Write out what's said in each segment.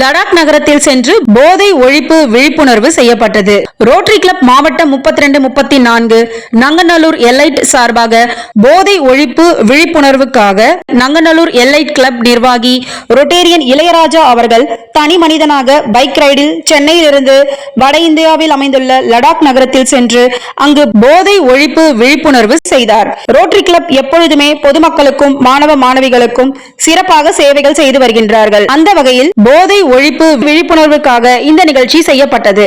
லடாக் நகரத்தில் சென்று போதை ஒழிப்பு விழிப்புணர்வு செய்யப்பட்டது. ரோட்டரி கிளப் மாவட்டம் முப்பத்தி ரெண்டு முப்பத்தி நான்கு நங்கநல்லூர் எல்லைட் சார்பாக போதை ஒழிப்பு விழிப்புணர்வுக்காக நங்கநல்லூர் எல்லைட் கிளப் நிர்வாகி ரொட்டேரியன் இளையராஜா அவர்கள் தனி மனிதனாக பைக் ரைடில் சென்னையிலிருந்து வட இந்தியாவில் அமைந்துள்ள லடாக் நகரத்தில் சென்று அங்கு போதை ஒழிப்பு விழிப்புணர்வு செய்தார். ரோட்டரி கிளப் எப்பொழுதுமே பொதுமக்களுக்கும் மாணவ மாணவிகளுக்கும் சிறப்பாக சேவைகள் செய்து வருகின்றார்கள். அந்த வகையில் போதை ஒழிப்பு விழிப்புணர்வுக்காக இந்த நிகழ்ச்சி செய்யப்பட்டது.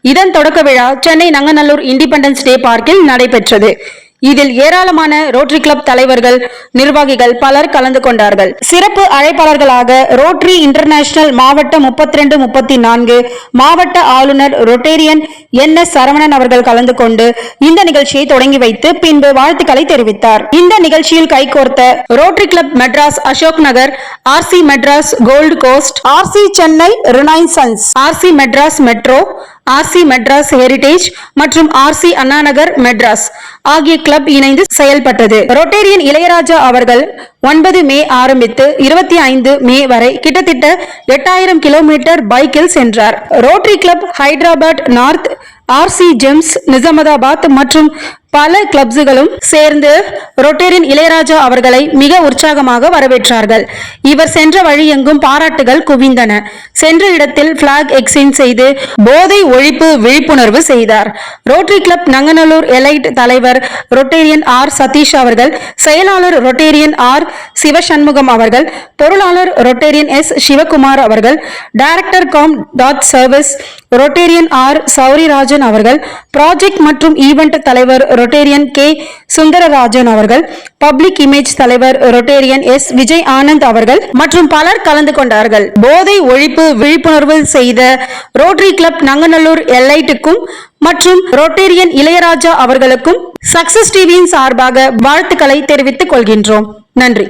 இதன் தொடக்க விழா சென்னை நங்கநல்லூர் இண்டிபெண்டன்ஸ் டே பார்க்கில் நடைபெற்றது. இதில் ஏராளமான ரோட்டரி கிளப் தலைவர்கள் நிர்வாகிகள் பலர் கலந்து கொண்டார்கள். சிறப்பு அழைப்பாளர்களாக ரோட்டரி இன்டர்நேஷனல் மாவட்ட முப்பத்தி ரெண்டு முப்பத்தி நான்கு மாவட்ட ஆளுநர் ரொட்டேரியன் என் எஸ் சரவணன் அவர்கள் கலந்து கொண்டு இந்த நிகழ்ச்சியை தொடங்கி வைத்து பின்பு வாழ்த்துக்களை தெரிவித்தார். இந்த நிகழ்ச்சியில் கைகோர்த்த Rotary club Madras Ashok Nagar R C Madras gold coast R C Chennai renaissance RC Madras metro RC Madras heritage மற்றும் ஆர்சி அண்ணாநகர் மெட்ராஸ் ஆகிய கிளப் இணைந்து செயல்பட்டது. ரொட்டேரியன் இளையராஜா அவர்கள் ஒன்பது மே ஆரம்பித்து இருபத்தி ஐந்து மே வரை கிட்டத்தட்ட எட்டாயிரம் கிலோமீட்டர் பைக்கில் சென்றார். Rotary club Hyderabad north RC gems Nizamabad மற்றும் பல கிளப்ஸுகளும் சேர்ந்து ரொட்டேரியன் இளையராஜா அவர்களை மிக உற்சாகமாக வரவேற்றார்கள். இவர் சென்ற வழி எங்கும் பாராட்டுகள் குவிந்தன. சென்ற இடத்தில் பிளாக் எக்ஸ்சேஞ்ச் செய்து போதை ஒழிப்பு விழிப்புணர்வு செய்தார். ரோட்டரி கிளப் நங்கநல்லூர் எலைட் தலைவர் ரொட்டேரியன் ஆர் சதீஷ் அவர்கள் செயலாளர் ரொட்டேரியன் ஆர் சிவசண்முகம் அவர்கள் பொருளாளர் ரொட்டேரியன் எஸ் சிவகுமார் அவர்கள் director com dot service Rotarian R Sourirajan அவர்கள் ப்ராஜெக்ட் மற்றும் ஈவெண்ட் தலைவர் ரொட்டேரியன் கே. சுந்தரராஜன் அவர்கள் பப்ளிக் இமேஜ் தலைவர் ரொட்டேரியன் எஸ். விஜய் ஆனந்த் அவர்கள் மற்றும் பலர் கலந்து கொண்டார்கள். போதை ஒழிப்பு விழிப்புணர்வு செய்த ரோட்டரி கிளப் நங்கநல்லூர் எல்லைட்டுக்கும் மற்றும் ரொட்டேரியன் இளையராஜா அவர்களுக்கும் சக்சஸ் டிவியின் சார்பாக வாழ்த்துக்களை தெரிவித்துக் கொள்கின்றோம். நன்றி.